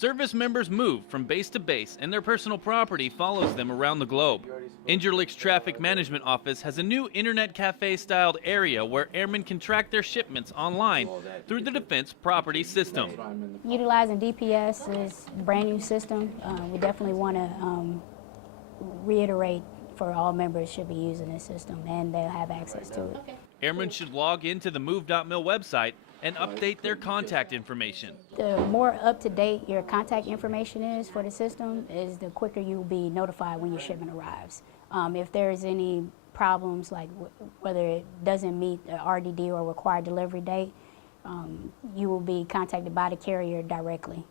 Service members move from base to base, and their personal property follows them around the globe. Incirlik's Traffic Management Office has a new internet cafe-styled area where airmen can track their shipments online through the Defense Property System. Utilizing DPS is a brand new system. We definitely want to reiterate for all members should be using this system, and they'll have access to it. Airmen should log into the Move.mil website and update their contact information. The more up-to-date your contact information is for the system, is the quicker you'll be notified when your shipment arrives. If there's any problems, like whether it doesn't meet the RDD or required delivery date, you will be contacted by the carrier directly.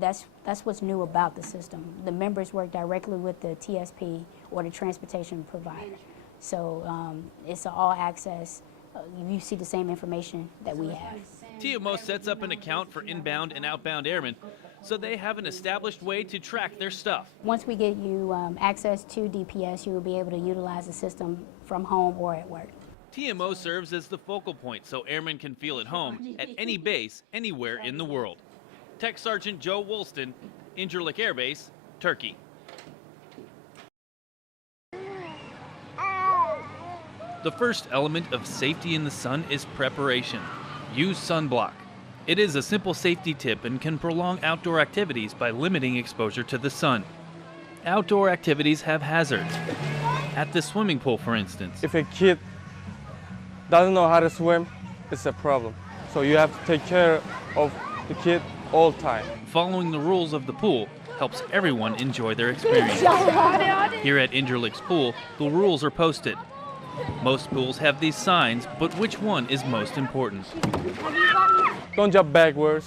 That's what's new about the system. The members work directly with the TSP or the transportation provider. So it's an all-access. You see the same information that we have. TMO sets up an account for inbound and outbound airmen, so they have an established way to track their stuff. Once we get you access to DPS, you will be able to utilize the system from home or at work. TMO serves as the focal point so airmen can feel at home at any base, anywhere in the world. Tech Sergeant Joe Woolston, Incirlik Air Base, Turkey. The first element of safety in the sun is preparation. Use sunblock. It is a simple safety tip and can prolong outdoor activities by limiting exposure to the sun. Outdoor activities have hazards. At the swimming pool, for instance. If a kid doesn't know how to swim, it's a problem. So you have to take care of the kid all the time. Following the rules of the pool helps everyone enjoy their experience. Here at Incirlik's pool, the rules are posted. Most pools have these signs, but which one is most important? Don't jump backwards.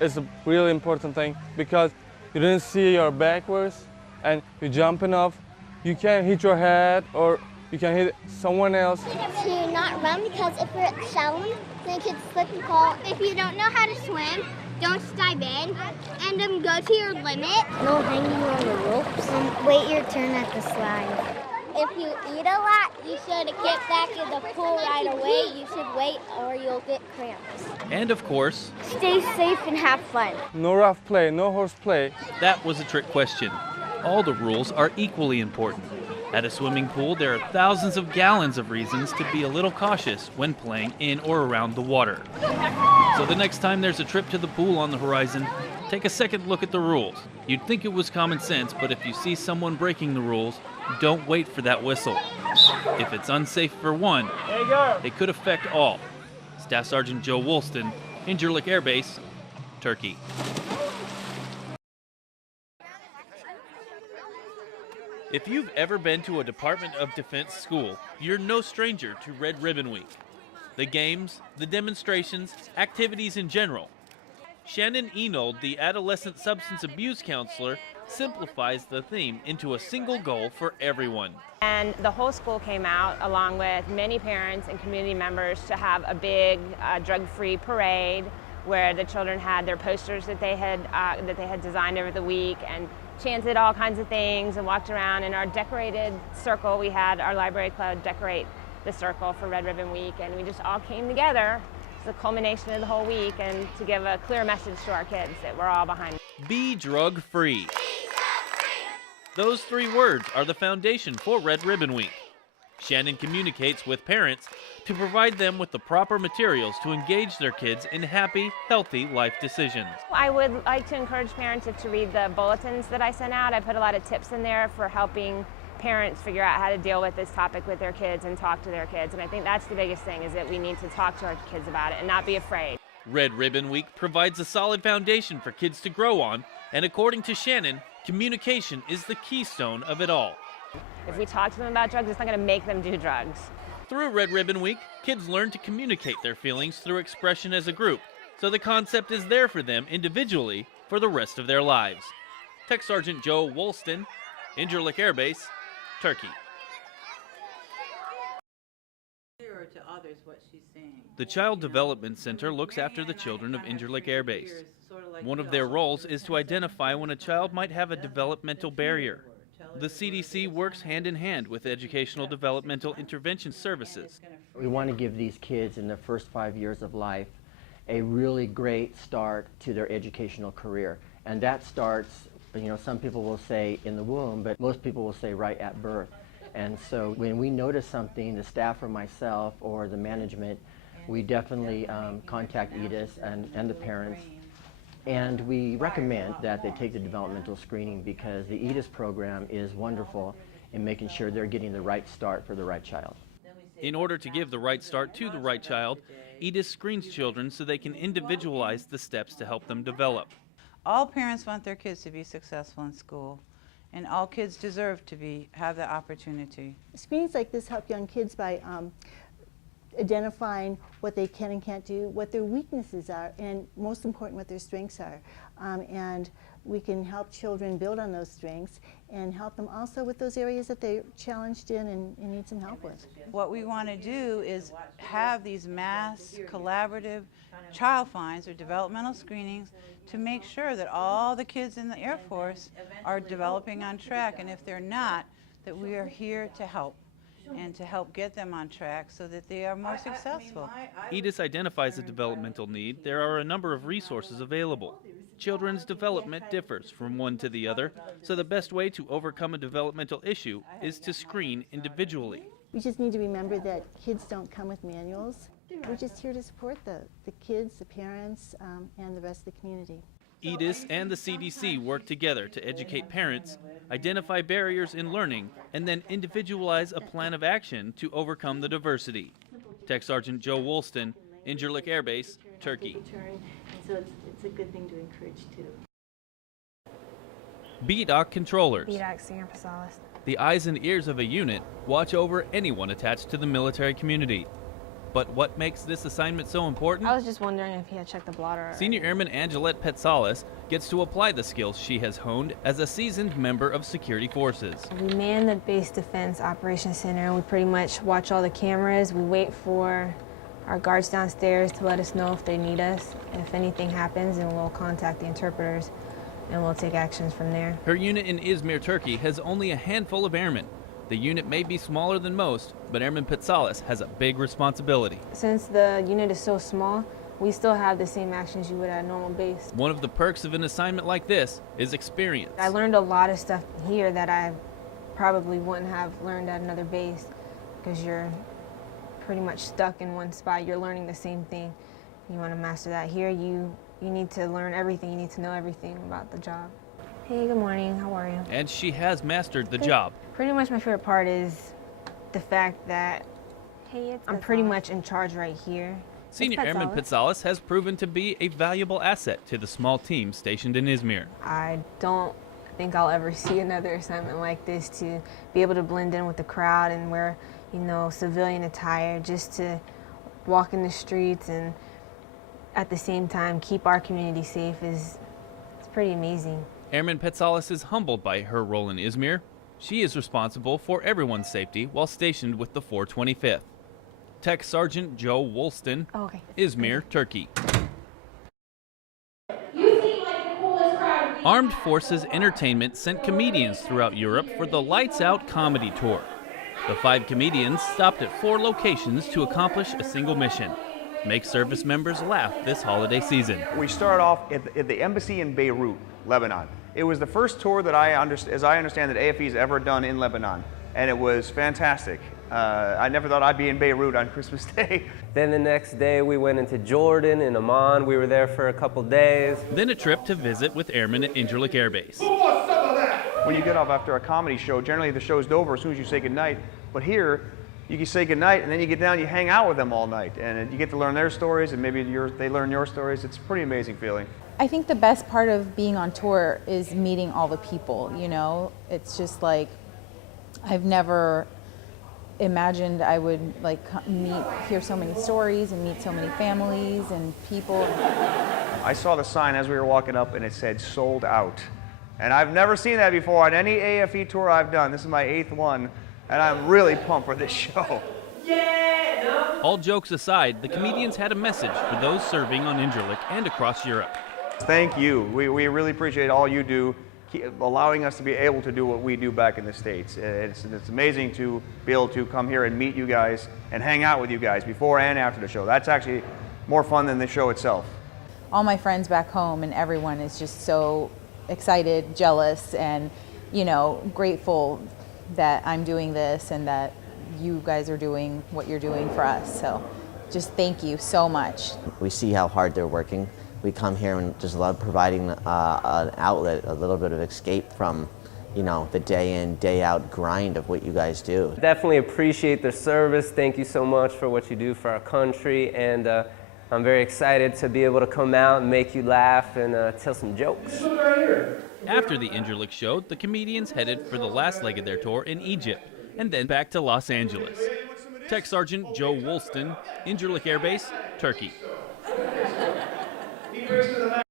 It's a really important thing because you didn't see your backwards and you're jumping off. You can hit your head or you can hit someone else. To not run, because if you're shallow, then you could slip and fall. If you don't know how to swim, don't dive in and go to your limit. No hanging on the ropes. Wait your turn at the slide. If you eat a lot, you should get back in the pool right away. You should wait or you'll get cramps. And of course, Stay safe and have fun. No rough play, no horse play. that was a trick question. All the rules are equally important. At a swimming pool, there are thousands of gallons of reasons to be a little cautious when playing in or around the water. So the next time there's a trip to the pool on the horizon, take a second look at the rules. You'd think it was common sense, but if you see someone breaking the rules, don't wait for that whistle. If it's unsafe for one, it could affect all. Staff Sergeant Joe Woolston, Incirlik Air Base, Turkey. If you've ever been to a Department of Defense school, you're no stranger to Red Ribbon Week. The games, the demonstrations, activities in general. Shannon Enold, the adolescent substance abuse counselor, simplifies the theme into a single goal for everyone. And the whole school came out, along with many parents and community members, to have a big drug-free parade where the children had their posters that they had designed over the week and chanted all kinds of things and walked around in our decorated circle. We had our library club decorate the circle for Red Ribbon Week, and we just all came together. It's the culmination of the whole week, and to give a clear message to our kids that we're all behind. Be drug-free. Those 3 words are the foundation for Red Ribbon Week. Shannon communicates with parents to provide them with the proper materials to engage their kids in happy, healthy life decisions. I would like to encourage parents to read the bulletins that I sent out. I put a lot of tips in there for helping parents figure out how to deal with this topic with their kids and talk to their kids. And I think that's the biggest thing, is that we need to talk to our kids about it and not be afraid. Red Ribbon Week provides a solid foundation for kids to grow on, and according to Shannon, communication is the keystone of it all. If we talk to them about drugs, it's not going to make them do drugs. Through Red Ribbon Week, kids learn to communicate their feelings through expression as a group, so the concept is there for them individually for the rest of their lives. Tech Sergeant Joe Woolston, Incirlik Air Base, Turkey. To others what she's saying. The Child Development Center looks after the children of Incirlik Air Base. One of their roles is to identify when a child might have a developmental barrier. The CDC works hand in hand with Educational Developmental Intervention Services. We want to give these kids in their first 5 years of life a really great start to their educational career. And that starts, some people will say in the womb, but most people will say right at birth. And so when we notice something, the staff or myself or the management, we definitely contact EDIS and the parents. And we recommend that they take the developmental screening because the EDIS program is wonderful in making sure they're getting the right start for the right child. In order to give the right start to the right child, EDIS screens children so they can individualize the steps to help them develop. All parents want their kids to be successful in school, and all kids deserve to have the opportunity. Screenings like this help young kids by identifying what they can and can't do, what their weaknesses are, and most important, what their strengths are. And we can help children build on those strengths and help them also with those areas that they're challenged in and need some help with. What we want to do is have these mass collaborative child finds or developmental screenings to make sure that all the kids in the Air Force are developing on track, and if they're not, that we are here to help and to help get them on track so that they are more successful. EDIS identifies a developmental need. There are a number of resources available. Children's development differs from one to the other, so the best way to overcome a developmental issue is to screen individually. We just need to remember that kids don't come with manuals. We're just here to support the kids, the parents, and the rest of the community. EDIS and the CDC work together to educate parents, identify barriers in learning, and then individualize a plan of action to overcome the diversity. Tech Sergeant Joe Woolston, Incirlik Air Base, Turkey. So it's a good thing to encourage too. BDOC controllers, BDOC Senior Pasalis. the eyes and ears of a unit, watch over anyone attached to the military community. But what makes this assignment so important? I was just wondering if he had checked the blotter already. Senior Airman Angelette Petsalis gets to apply the skills she has honed as a seasoned member of security forces. We man the Base Defense Operations Center. We pretty much watch all the cameras. We wait for our guards downstairs to let us know if they need us. If anything happens, then we'll contact the interpreters and we'll take actions from there. Her unit in Izmir, Turkey has only a handful of airmen. The unit may be smaller than most, but Airman Petsalis has a big responsibility. Since the unit is so small, we still have the same actions you would at a normal base. One of the perks of an assignment like this is experience. I learned a lot of stuff here that I probably wouldn't have learned at another base because you're pretty much stuck in one spot. You're learning the same thing. You want to master that. Here you need to learn everything. You need to know everything about the job. Hey, good morning. How are you? And she has mastered the job. Pretty much my favorite part is the fact that I'm pretty much in charge right here. Senior Airman Petsalis has proven to be a valuable asset to the small team stationed in Izmir. I don't think I'll ever see another assignment like this, to be able to blend in with the crowd and wear, civilian attire, just to walk in the streets and at the same time keep our community safe it's pretty amazing. Airman Petsalis is humbled by her role in Izmir. She is responsible for everyone's safety while stationed with the 425th. Tech Sergeant Joe Woolston, Izmir, Turkey. Armed Forces Entertainment sent comedians throughout Europe for the Lights Out comedy tour. The 5 comedians stopped at 4 locations to accomplish a single mission: make service members laugh this holiday season. We started off at the embassy in Beirut, Lebanon. It was the first tour that as I understand that AFE's ever done in Lebanon, and it was fantastic. I never thought I'd be in Beirut on Christmas Day. Then the next day we went into Jordan and Amman. We were there for a couple days. Then a trip to visit with airmen at Incirlik Air Base. Who wants some of that? When you get off after a comedy show, generally the show's over as soon as you say goodnight. But here, you can say goodnight and then you get down, you hang out with them all night, and you get to learn their stories, and maybe they learn your stories. It's a pretty amazing feeling. I think the best part of being on tour is meeting all the people, It's just like, I've never imagined I would hear so many stories and meet so many families and people. I saw the sign as we were walking up and it said sold out. And I've never seen that before on any AFE tour I've done. This is my 8th one, and I'm really pumped for this show. Yeah! All jokes aside, the comedians had a message for those serving on Incirlik and across Europe. Thank you. We really appreciate all you do, allowing us to be able to do what we do back in the States. It's amazing to be able to come here and meet you guys and hang out with you guys before and after the show. That's actually more fun than the show itself. all my friends back home and everyone is just so excited, jealous, and, you know, grateful that I'm doing this and that you guys are doing what you're doing for us. So just thank you so much. We see how hard they're working. We come here and just love providing an outlet, a little bit of escape from, you know, the day in, day out grind of what you guys do. Definitely appreciate their service. Thank you so much for what you do for our country, and I'm very excited to be able to come out and make you laugh and tell some jokes. After the Incirlik show, the comedians headed for the last leg of their tour in Egypt, and then back to Los Angeles. Tech Sergeant Joe Woolston, Incirlik Air Base, Turkey.